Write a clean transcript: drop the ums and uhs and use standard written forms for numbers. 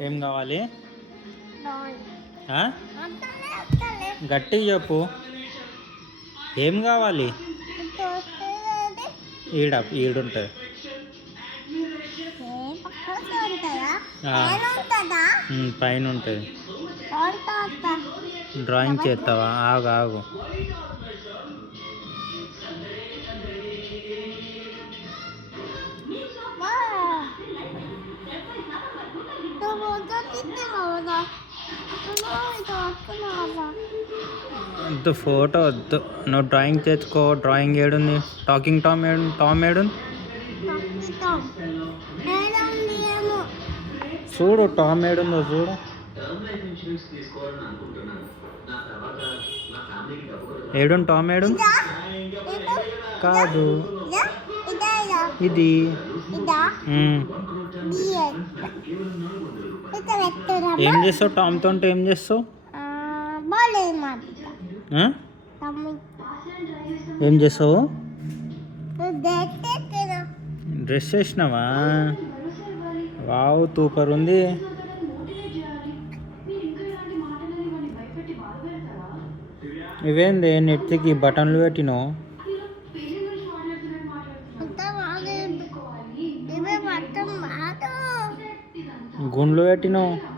ఏం కావాలి? టాయ్. ఆ? అత్తలే అత్తలే. గట్టిగా చెప్పు. ఏం కావాలి? తోస్తేది. ఈడుంటుంది. పక్కన ఉంటుందా? ఆ. పైన ఉంటుందా? పైన ఉంటుంది. ఉంటా. డ్రాయింగ్ చేస్తావా? ఆగు ఆగు. వద్దు, ఫోటో వద్దు. నువ్వు డ్రాయింగ్ తెచ్చుకో. డ్రాయింగ్ ఏడుంది? టాకింగ్ టామ్ ఏడు? టామ్ ఏడుంది? చూడు, టామ్ ఏడుందో చూడు. ఏడుంది టామ్? ఏడు కాదు ఇది. ఏం చేస్తావు టామ్తో? ఏం చేస్తావు? ఏం చేస్తావు? డ్రెస్ వేసినావా? వావ్, సూపర్ ఉంది. ఇవేంది నెత్తికి బటన్లు పెట్టినావు? గుండ్లు పెట్టినావు?